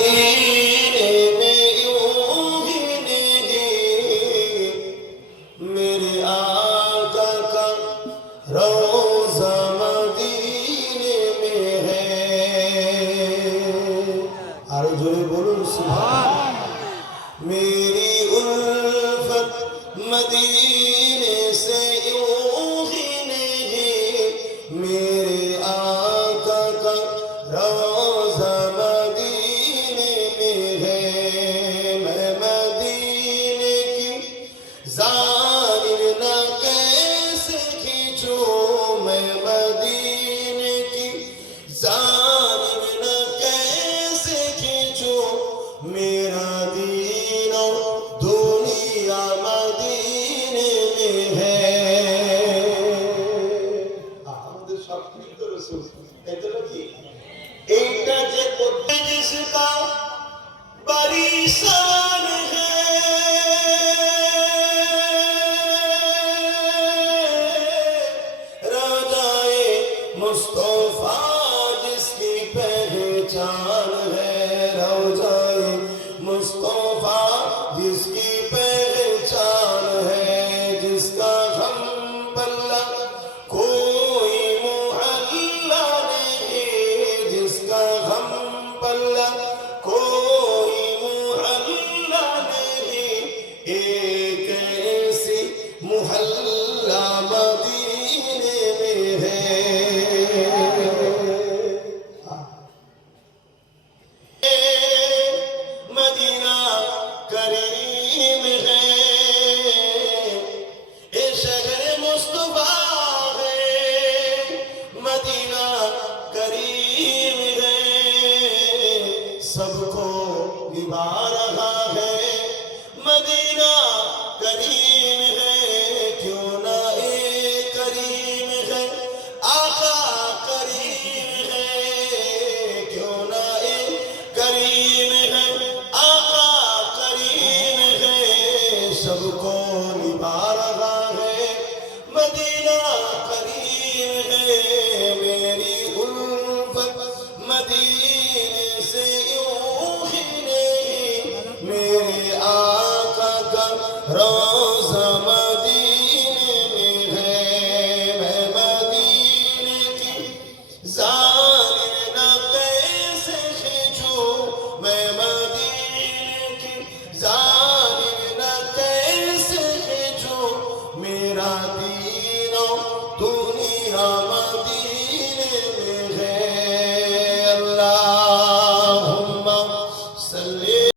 मदीने में यूं ही नहीं, मेरे आका का रोज़ा मदीने में है। आरो जोरे बोलूं सुभान। मेरी उल्फत मदीने से यूं ही नहीं, मेरे आका का रोज़ा मदीने में है। मैं मदीने की जानिब ना कैसे खींचूं, मैं मदीने की जानिब ना कैसे खींचूं, मेरा दीनो दुनिया मदीने में है। আমাদের সব কিছু তো রাসূল, তাই তো নাকি? এইটা যে করতে जिसका बड़ी शान है, रोज़ाए मुस्तफा जिसकी पहचान है, रोज़ाए मुस्तफा जिसकी पहचान है, जिसका हम पल्ला कोई मुहल्ला नहीं, जिसका हम पल्ला कोई मुहल्ला नहीं, एक ऐसी मुहल्ला मदीने में है। मदीना करीम है, ये शहर मुस्तफा है, मदीना करीम है, सबको निभा रहा है, मदीना करीम है, क्यों ना ये करीम है, आका करीम है, क्यों ना ये करीम है, आका करीम है, सबको निभा रहा है, मदीना करीम है। मेरी उल्फत मदीने से यूं ही नहीं, मेरे आका का रोज़ा मदीने में है। मैं मदीने की जानिब ना कैसे खींचूं, मैं मदीने की जानिब ना कैसे खींचूं, मेरा दीनो दुनिया मदीने में है। अल्लाहुम्मा सल्ली